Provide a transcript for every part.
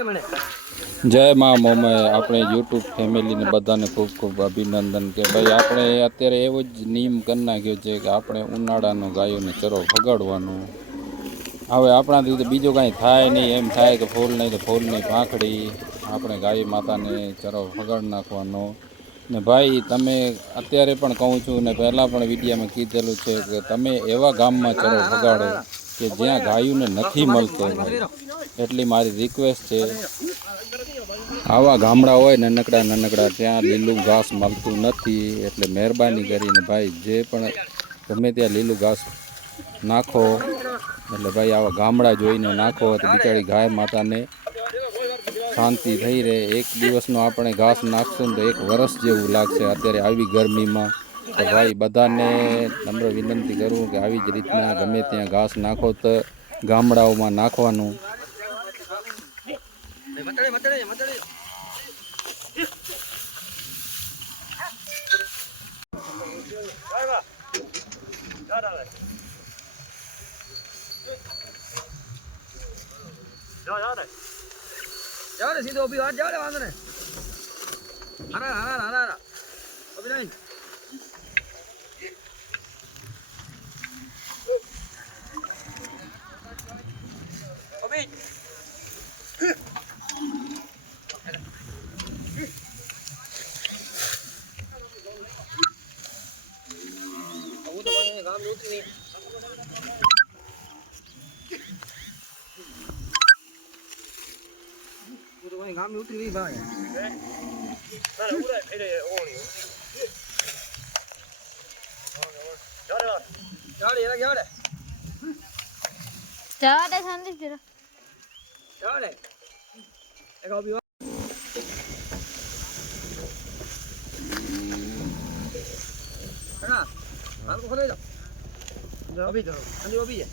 જય મા મોમે આપણે યુટ્યુબ ફેમિલીને બધાને ખૂબ ખૂબ અભિનંદન કે ભાઈ આપણે અત્યારે એવો જ નિયમ કરી નાખ્યો છે કે આપણે ઉનાળાનો ગાયોને ચરો ભગાડવાનો. હવે આપણાથી તો બીજું કાંઈ થાય નહીં, એમ થાય કે ફૂલ નહીં તો ફૂલની પાંખડી આપણે ગાય માતાને ચરો ભગાડ નાખવાનો. ને ભાઈ તમે અત્યારે પણ કહું છું ને પહેલાં પણ વિડીયામાં કીધેલું છે કે તમે એવા ગામમાં ચરો ભગાડો કે જ્યાં ગાયોને નથી મળતો ભાઈ. એટલી મારી રિક્વેસ્ટ છે. આવા ગામડા હોય નાનકડા ત્યાં લીલું ઘાસ મળતું નથી, એટલે મહેરબાની કરીને ભાઈ જે પણ ગમે ત્યાં લીલું ઘાસ નાખો, એટલે ભાઈ આવા ગામડા જોઈને નાખો તો બિચારી ગાય માતાને શાંતિ થઈ રહે. એક દિવસનો આપણે ઘાસ નાખશું તો એક વર્ષ જેવું લાગશે અત્યારે આવી ગરમીમાં. તો ભાઈ બધાને નમ્ર વિનંતી કરું કે આવી જ રીતના ગમે ત્યાં ઘાસ નાખો તો ગામડાઓમાં નાખવાનું. जाओ रे सीधे अभी जाओ रे वांदो ने हरा अभी नहीं अभी वो तो बने काम नहीं उतरी गाम में उतरी हुई भाई अरे उड़ा फिर ओनी जाड़े संदीप जरा जाड़े एक अभी ना माल को खोले जाओ अभी करो अभी है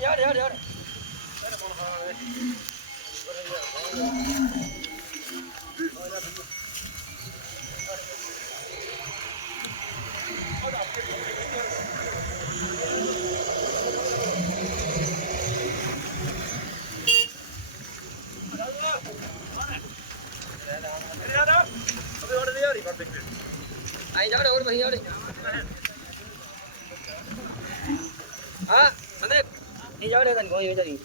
यार आई जा रहे और भैया हाँ अरे ये जा रहे हैं कोई इधर ही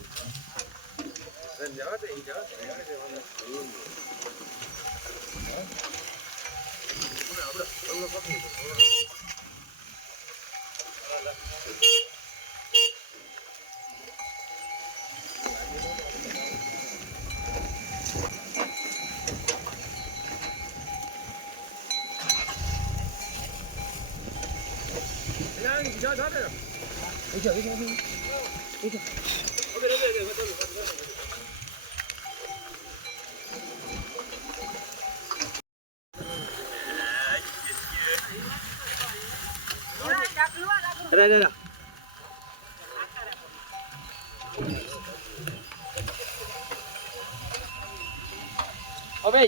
अरे अबे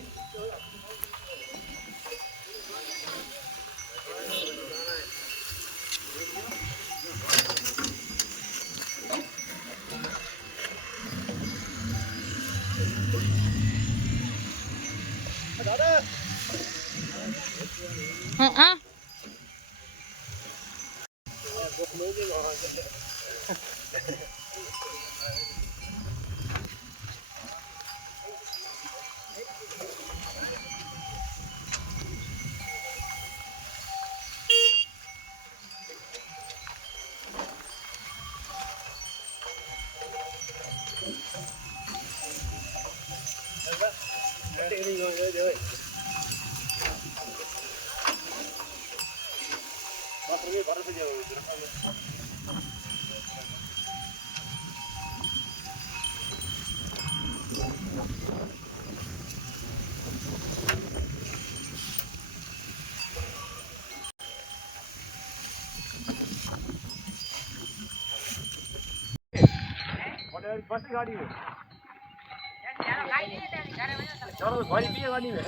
हाँ પછી ગાડી વે ચાલો ભાઈ પીએ ગાડી વે